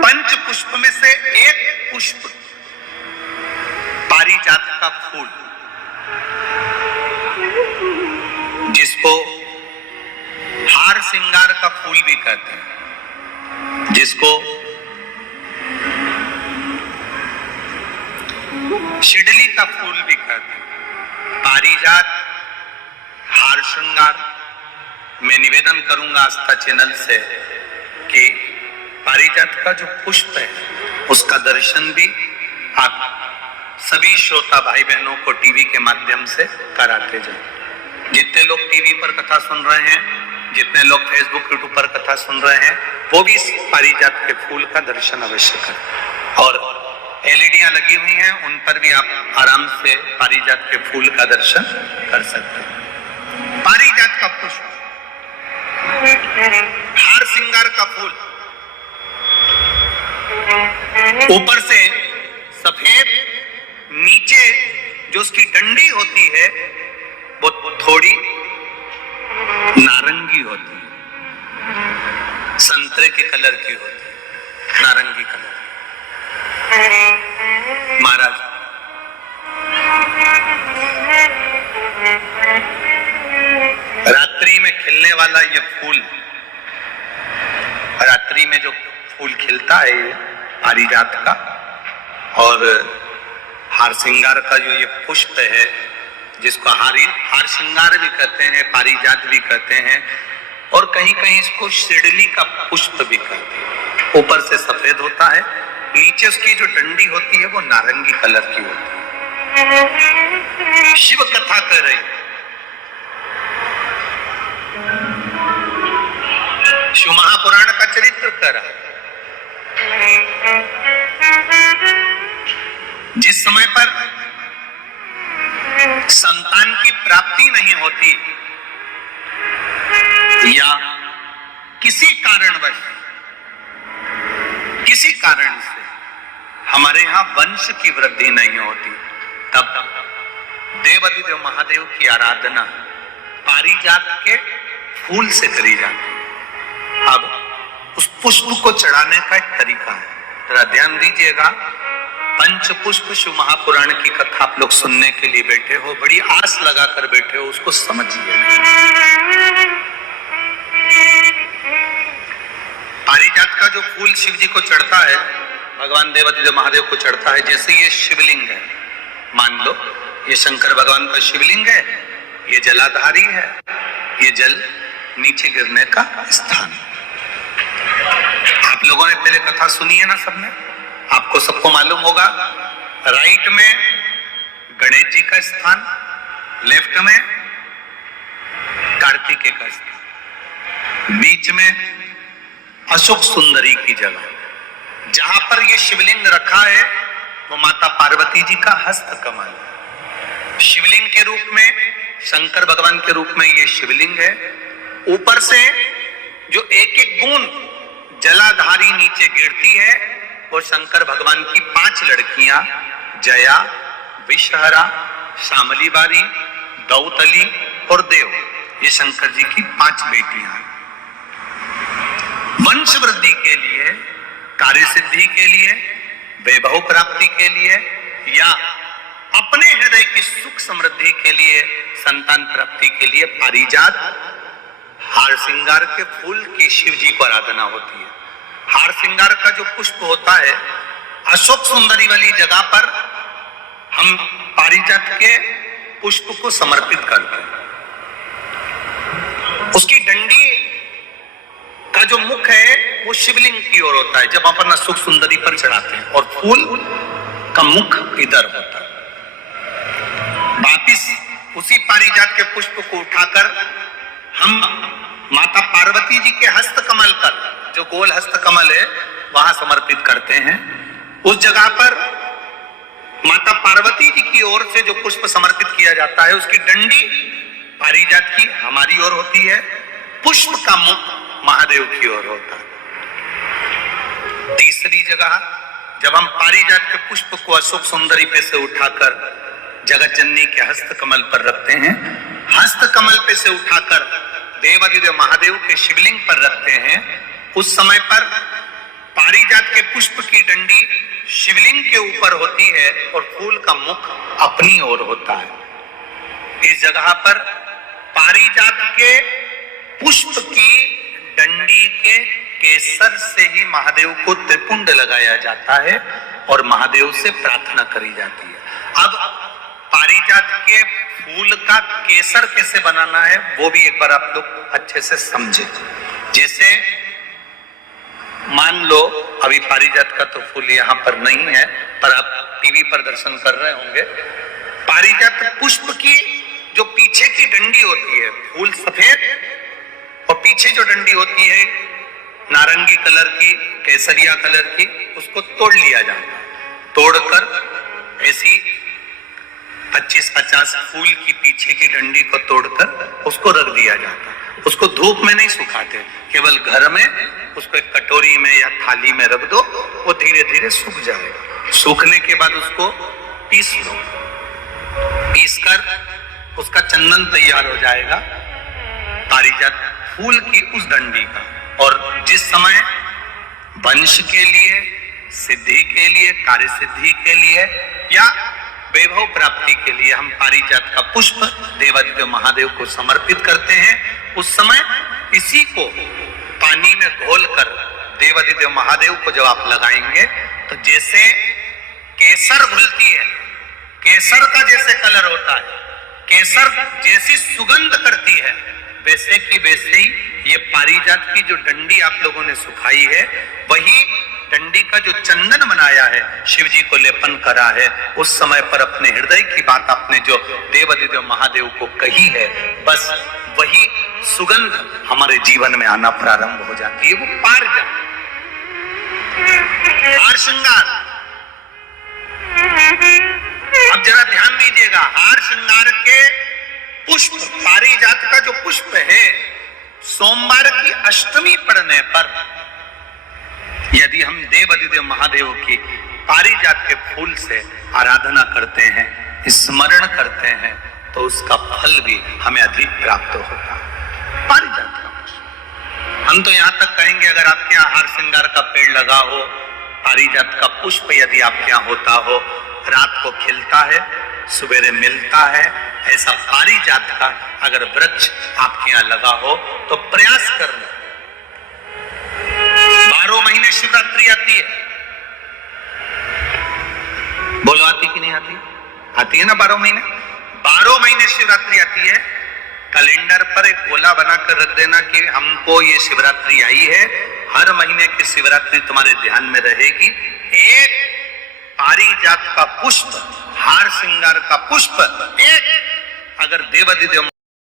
पंच पुष्प में से एक पुष्प पारिजात का फूल, जिसको हार श्रृंगार का फूल भी कहते हैं, जिसको शिडली का फूल भी कहते हैं। पारिजात, हार श्रृंगार, मैं निवेदन करूंगा आस्था चैनल से कि पारिजात का जो पुष्प है उसका दर्शन भी आप सभी श्रोता भाई बहनों को टीवी के माध्यम से कराते जाए। जितने लोग टीवी पर कथा सुन रहे हैं, जितने लोग फेसबुक यूट्यूब पर कथा सुन रहे हैं, वो भी इस पारिजात के फूल का दर्शन अवश्य करें। और एलईडियां लगी हुई हैं, उन पर भी आप आराम से पारिजात के फूल का दर्शन कर सकते हैं। पारिजात का पुष्प, हार श्रृंगार का फूल, ऊपर से सफेद, नीचे जो उसकी डंडी होती है वो थोड़ी नारंगी होती है, संतरे के कलर की होती है, नारंगी कलर। महाराज, रात्रि में खिलने वाला ये फूल, रात्रि में जो फूल खिलता है ये पारिजात का, और हार श्रृंगार का जो ये पुष्प है, जिसको हार श्रृंगार भी कहते हैं, पारिजात भी कहते हैं, और कहीं कहीं इसको शिडली का पुष्प भी कहते हैं। ऊपर से सफेद होता है, नीचे उसकी जो डंडी होती है वो नारंगी कलर की होती है। शिव कथा कर रही, शिव महापुराण का चरित्र कर रहा। जिस समय पर संतान की प्राप्ति नहीं होती या किसी कारण से हमारे यहां वंश की वृद्धि नहीं होती, तब देवाधिदेव महादेव की आराधना पारिजात के फूल से करी जाती है। अब उस पुष्प को चढ़ाने का एक तरीका है, जरा ध्यान दीजिएगा। पंच पुष्प शिव महापुराण की कथा आप लोग सुनने के लिए बैठे हो, बड़ी आस लगाकर बैठे हो, उसको समझिए। पारिजात का जो फूल शिव जी को चढ़ता है, भगवान देवाधिदेव महादेव को चढ़ता है, जैसे ये शिवलिंग है, मान लो ये शंकर भगवान का शिवलिंग है, ये जलाधारी है, ये जल नीचे गिरने का स्थान है। आप लोगों ने पहले कथा सुनी है ना सबने, आपको सबको मालूम होगा। राइट में गणेश जी का स्थान, लेफ्ट में कार्तिकेय का स्थान, बीच में अशोक सुंदरी की जगह। जहां पर यह शिवलिंग रखा है वो माता पार्वती जी का हस्त कमल है। शिवलिंग के रूप में, शंकर भगवान के रूप में यह शिवलिंग है। ऊपर से जो एक एक बूंद जलाधारी नीचे गिरती है वो शंकर भगवान की 5 लड़कियां, जया, विषहरा, शामली बारी, दौतली और देव, ये शंकर जी की 5 बेटियां हैं। वंश वृद्धि के लिए, कार्य सिद्धि के लिए, वैभव प्राप्ति के लिए, या अपने हृदय की सुख समृद्धि के लिए, संतान प्राप्ति के लिए पारिजात, हार श्रृंगार के फूल की शिव जी को आराधना होती है। हार श्रृंगार का जो पुष्प होता है, अशोक सुंदरी वाली जगह पर हम पारिजात के पुष्प को समर्पित करते हैं। उसकी डंडी का जो मुख है वो शिवलिंग की ओर होता है जब अपन अशोक सुंदरी पर चढ़ाते हैं, और फूल का मुख इधर होता है। वापिस उसी पारिजात के पुष्प को उठाकर हम माता पार्वती जी के हस्त कमल पर, जो गोल हस्त कमल है, वहां समर्पित करते हैं। उस जगह पर माता पार्वती जी की ओर से जो पुष्प समर्पित किया जाता है, उसकी डंडी पारिजात की हमारी ओर होती है, पुष्प का मुख महादेव की ओर होता है। तीसरी जगह, जब हम पारिजात के पुष्प को अशोक सुंदरी पे से उठाकर जगत जननी के हस्त कमल पर रखते हैं, हस्त कमल पे से उठाकर देवाधिदेव महादेव के शिवलिंग पर रखते हैं, उस समय पर पारिजात के पुष्प की डंडी शिवलिंग के ऊपर होती है और फूल का मुख अपनी ओर होता है। इस जगह पर पारिजात के पुष्प की डंडी के केसर से ही महादेव को त्रिपुंड लगाया जाता है और महादेव से प्रार्थना करी जाती है। अब पारिजात के फूल का केसर कैसे बनाना है वो भी एक बार आप लोग अच्छे से समझे। जैसे मान लो अभी पारिजात का तो फूल यहाँ पर नहीं है, पर आप टीवी पर दर्शन कर रहे होंगे। पारिजात पुष्प की जो पीछे की डंडी होती है, फूल सफेद और पीछे जो डंडी होती है नारंगी कलर की, केसरिया कलर की, उसको तोड़ लिया जाता है। तोड़कर ऐसी 25-50 फूल की पीछे की डंडी को तोड़कर उसको रख दिया जाता है। उसको धूप में नहीं सुखाते, केवल घर में उसको एक कटोरी में या थाली में रख दो, वो धीरे धीरे सूख जाएगा। सूखने के बाद उसको पीस लो, पीसकर उसका चंदन तैयार हो जाएगा पारिजात फूल की उस डंडी का। और जिस समय वंश के लिए, सिद्धि के लिए, कार्य सिद्धि के लिए या वैभव प्राप्ति के लिए हम पारिजात का पुष्प देवादिदेव महादेव को समर्पित करते हैं, उस समय इसी को पानी में घोलकर देवादिदेव महादेव को जब आप लगाएंगे तो जैसे केसर घुलती है, केसर का जैसे कलर होता है, केसर जैसी सुगंध करती है, वैसे की वैसे ही ये पारिजात की जो डंडी आप लोगों ने सुखाई है, वही डंडी का जो चंदन बनाया है, शिव जी को लेपन करा है, उस समय पर अपने हृदय की बात आपने जो देवादिदेव महादेव को कही है, बस वही सुगंध हमारे जीवन में आना प्रारंभ हो जाती है। वो पारिजात हार श्रृंगार। अब जरा ध्यान दीजिएगा, हार श्रृंगार के पुष्प, पारिजात का जो पुष्प है, सोमवार की अष्टमी पड़ने पर यदि हम देवादिदेव महादेव की पारिजात के फूल से आराधना करते हैं, स्मरण करते हैं, तो उसका फल भी हमें अधिक प्राप्त होता है। पारिजात का पुष्प, हम तो यहां तक कहेंगे अगर आपके यहाँ हार श्रृंगार का पेड़ लगा हो, पारिजात का पुष्प यदि आपके यहाँ होता हो, रात को खिलता है, सवेरे मिलता है, ऐसा पारिजात का अगर वृक्ष आपके यहाँ लगा हो तो प्रयास करना। 12 महीने शिवरात्रि आती है, बोलो आती कि नहीं आती? आती है ना 12 महीने। 12 महीने शिवरात्रि आती है। कैलेंडर पर एक गोला बनाकर रख देना कि हमको ये शिवरात्रि आई है, हर महीने की शिवरात्रि तुम्हारे ध्यान में रहेगी। एक पारिजात का पुष्प, हार श्रृंगार का पुष्प एक अगर देवादिदेव